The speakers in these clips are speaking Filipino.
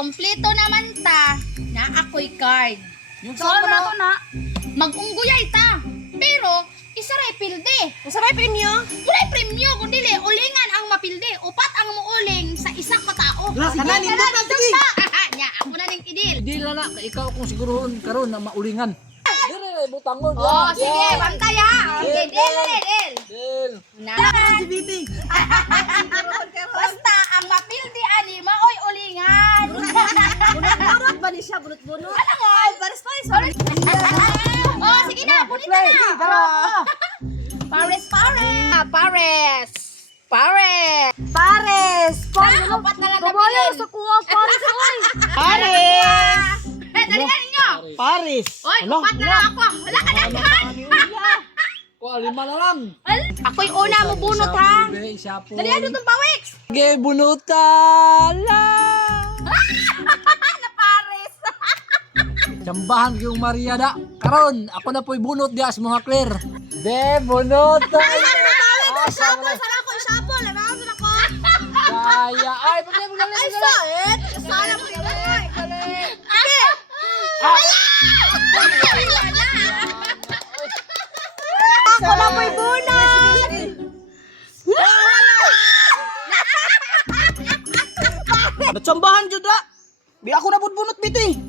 Kompleto naman ta na ako'y card. Yung So, saan mo na na? to na, mag-ungguyay ta. Pero, isa ray pilde. Usaray premyo? Walay premyo, kundi ulingan ang mapilde. Upat ang muuling sa isang katao. Wala, sige, nindot na, sige. Nya, ako na ning idil. Di na ikaw kung sigurohon karon na maulingan. Dire butangon. Oh, sige, bantay ha. Okay, del. Del. Na. Si Biti. Basta ang mapilde ani maoy ulingan. Bunot-bunot ba ni siya? Bunot-bunot? Ano mo? Ay, pares-pares. Oh, sige na, punita na. Oh. Pares. Pares! Upat na lang Kabayan nabilin. sa kuha, pares, oy! Pares. Dali ka ninyo. Paris. Oy, upat na lang ako. Wala ka daghan. Ko lima na lang. Ako'y una mo bunot ha. Isa po. Dali ano itong pawiks. Ge bunutan la. Na pares. Jambahan yung Maria da. Karon ako na po'y bunot dia sa mga clear. De bunutan. Sabol, sarako, sabol. Ano ko? Kaya ay pagdali. Sana mo ito. Ako na po'y bunot! Natsambahan dyan na! Bi ako na bunot biti!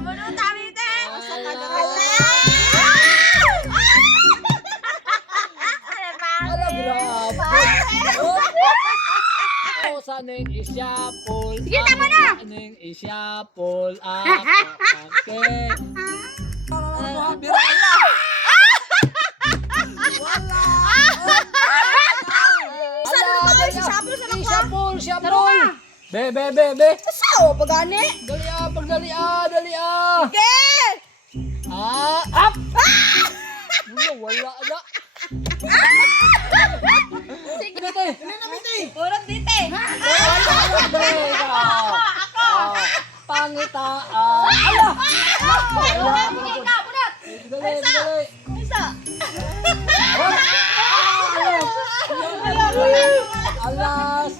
Bunot kami te. Saning isyapol. Sige, tama na. Saning isyapol. Kakake. Bira. Isyapol. Be. Sao, pagani? Dali ah. Okay! Up. Wala na. Sige. Dito. Bunot dite. Ako. Pangita. Ala. Sige ka, bunot. Dali. Isa. Alas.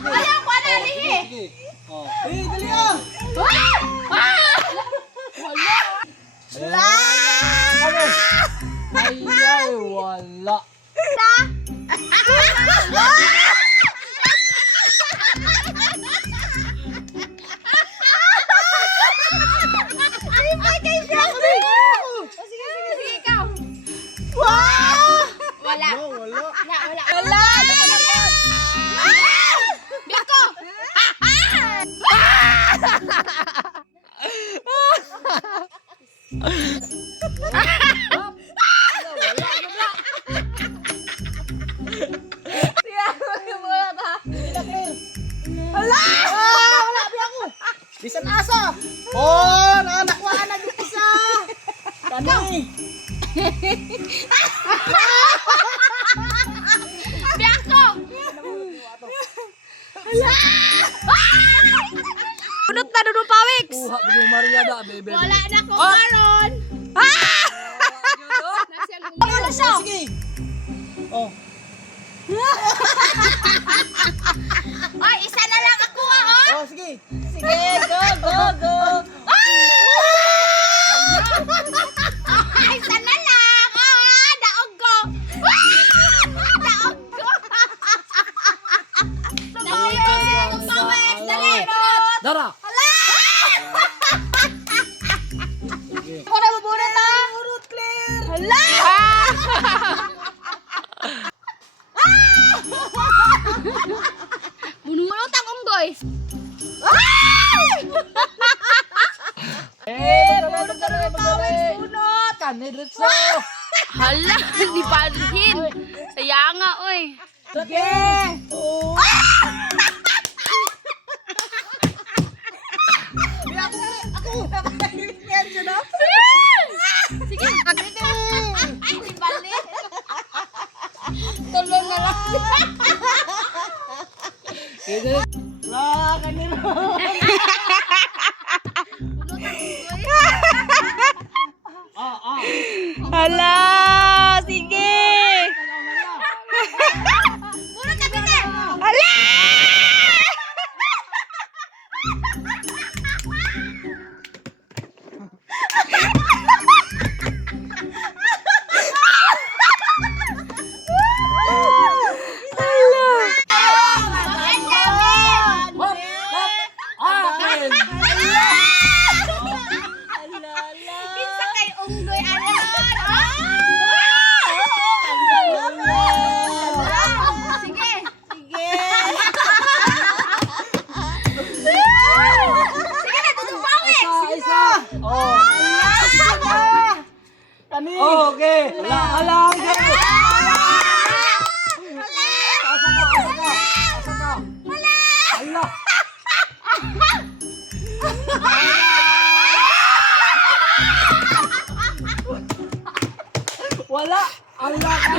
Ayaw ko na lihi. Sige. Oh. Dali ah! Ay, wala. Sige ikaw. Wala. Wala. Biko. Bisan asa! Oh, nakuha na yung isa! Kani! Biko. Bunot na doon pawiks! Kuha mo yung Maria da, bebe. Wala na ko karon. Ako na siya! Sige! Oh. Ay, isa na lang ako oh. Oh, sige! Sige, go! Ay, isa na lang. Daog ko. Daog ko. Dali ko sila ng pawiks. Dali. Dara. Ako na bubunot ah. Bunot, Claire! Hala! Bununot ang unggoy. Dali. Bunot. Kani dito. Hala, di palihin. Saya nga, oy. Sige! Oh! Ako na ba? Yan na? Sige. Ay, di balik. Tulong na lang. Lah, kanino. Hala, sige. Bunot ka, Pite! Hala! Hop! Hop! Akin! Kinsa kay unggoy aron? Sige. Sige na, dudong pawis. Isa! Oh! Kanino. Okay! Hala! Okay! Asa ka! Hala! Wala! Hala ka!